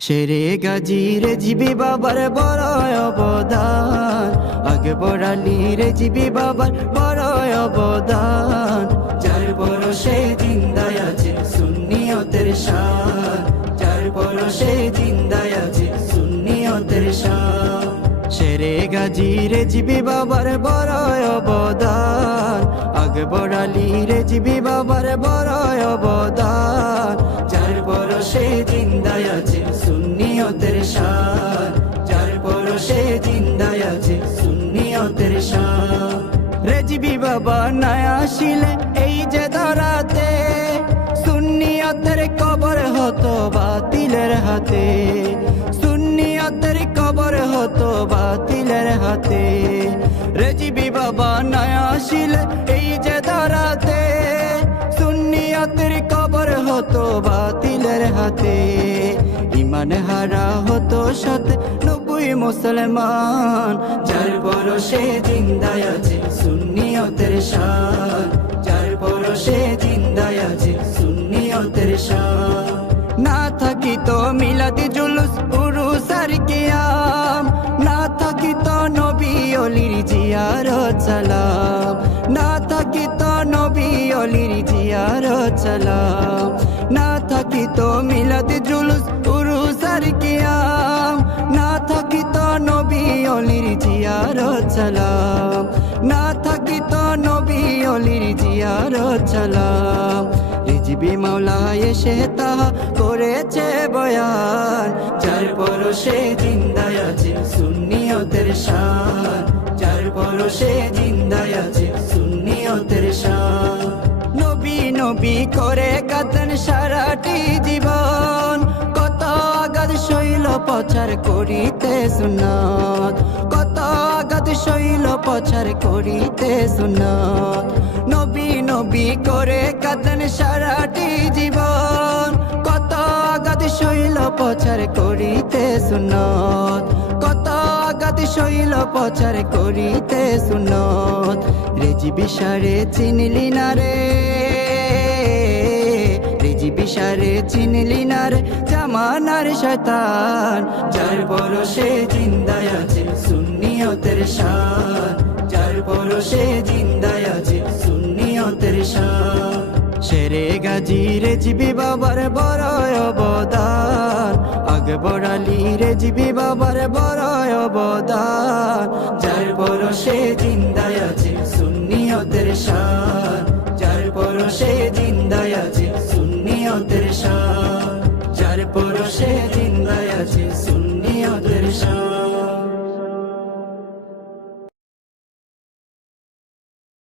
শেরে গাজীর জিবি বাবার বড় অবদান আগে বড়ালি রে জিবি বাবার বড় অবদান চার বড় সে জিন্দায় আছে সুন্নিয়তের শান চার বড় সে জিন্দায় আছে সুন্নিয়তের শান শেরে গাজীর জিবি বাবার বড় অবদান আগে বড়ালি রে জিবি বাবার বড় অবদান চার বড় সে শান রেজিবি বাবা নাই আসিলে, এই যে ধরাতে। সুন্নিয়তের কবর হতো বাতিলের হাতে। সুন্নিয়তের কবর হতো বাতিলের হাতে। রেজিবি বাবা নাই আসিলে, এই যে ধরাতে। সুন্নিয়তের কবর হতো বাতিলের হাতে। ইমান হারা হতো সাথে নব্বই মুসলমান। সে জিন্দায় আছে সুন্নিয়তের শান যার সে জিন্দায় আছে সুন্নিয়তের শান না থাকি তো মিলাদি জুলুস উরুস আর কিয়াম। না থাকি তো নবী অলির জিয়ার সালাম। না থাকি তো নবী অলির জিয়ার সালাম। না থাকি তো মিলাদি জুলুস অলির জিয়ার সালাম। না থাকি তো নবী অলির জিয়ার সালাম। রিজবি মাওলা এসে তাহা করেছে বয়ান। যার পরশে জিন্দায় আছে সুন্নিয়তের শান। যার পরশে জিন্দায় আছে সুন্নিয়তের শান। নবী নবী করে কাতেন সারাটি পচার করিতে সুনাত কত আগাদ শৈল পচার করিতে সুনাত নবী নবী করে কাতেন সারাটি জীবন। কত আগাদ শৈল পচার করিতে সুনত কত আগাদ শৈল পচার করিতে সুনত রেজি বিশারে চিনলি না রে। রেজি বিশারে চিনলি না রে। জামানার শয়তান, যার বড় সে জিন্দায় আছে সুন্নিয়তের শান। যার বড় সে জিন্দায় আছে সুন্নিয়তের শান। শেরে গাজী রে জিবি বাবার বড় অবদান। আগে বড়ালি রে জিবি বাবার বড় অবদান। যার বড় সে জিন্দায় আছে সুন্নিয়তের শান। যার বড় সে জিন্দায় আছে সুন্নিয়তের so